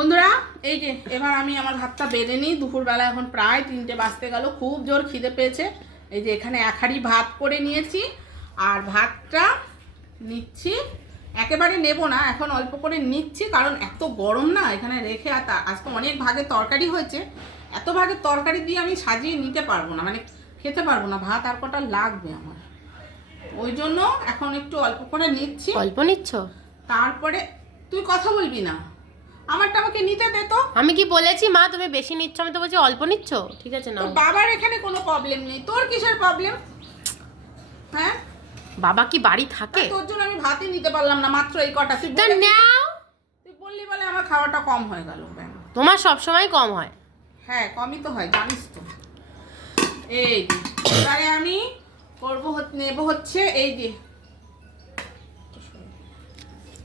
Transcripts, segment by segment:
বন্ধুরা এই যে এবার আমি আমার ভাতটা বেড়ে নিই। দুপুরবেলা এখন প্রায় তিনটে বাজতে গেল খুব জোর খিদে পেয়েছে। এই যে এখানে এক হাঁড়ি ভাত করে নিয়েছি আর ভাতটা নিচ্ছি। একেবারে নেব না এখন অল্প করে নিচ্ছি কারণ এত গরম না এখানে রেখে আর তা- আজকে অনেক ভাগে তরকারি হয়েছে। এত ভাগে তরকারি দিয়ে আমি সাজিয়ে নিতে পারব না মানে খেতে পারব না ভাত আর কটা লাগবে আমার। ওই জন্য এখন একটু অল্প করে নিচ্ছি। অল্প নিচ্ছ? তারপরে তুই কথা বলবি না। আমারটা আমাকে নিতে দে তো। আমি কি বলেছি? মা তুমি বেশি নিচ্ছ? আমি তো বলছি অল্প নিচ্ছ। ঠিক আছে না বাবার এখানে কোনো প্রবলেম নেই। তোর কিসের প্রবলেম হ্যাঁ? বাবা কি বাড়ি থাকে? তোর জন্য আমি ভাতই নিতে পারলাম না মাত্র এই কটা। তুই নাও। তুই বললি বলে আমার খাওয়াটা কম হয়ে গেল। তোমার সব সময় কম হয়। হ্যাঁ কমই তো হয় জানিস তো। এই এবারে আমি করব নেব হচ্ছে এই যে।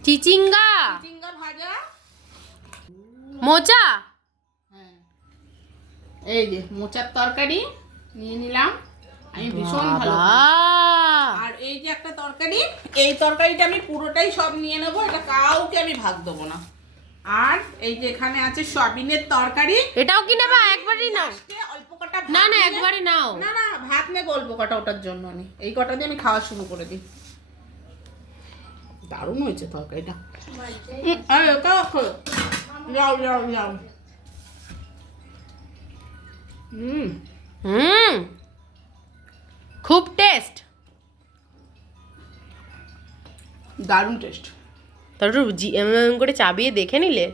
চিচিঙ্গা। চিঙ্গা ভাজা। মোচা? হ্যাঁ। এই যে মোচার তরকারি নিয়ে নিলাম। আমি ভীষণ ভালো আর এই যে একটা তরকারি এই তরকারিটা আমি পুরোটাই সব নিয়ে নেব এটা কাউকে আমি ভাগ দেবো না। আর এই যে এখানে আছে সয়াবিনের তরকারি। এটাও কি নেবা একবারই নাও। আজকে অল্প কটা না না নিয়ে- একবারে নাও। না না ভাত নেব অল্প কটা ওটার জন্য আমি। এই কটা দিয়ে আমি খাওয়া শুরু করে দিই। দারুণ হয়েছে তরকারিটা। যাও যাও যাও হুম হুম খুব টেস্ট দারুণ টেস্ট তাহলে জি- এম এমন করে চাবিয়ে দেখে নিলে।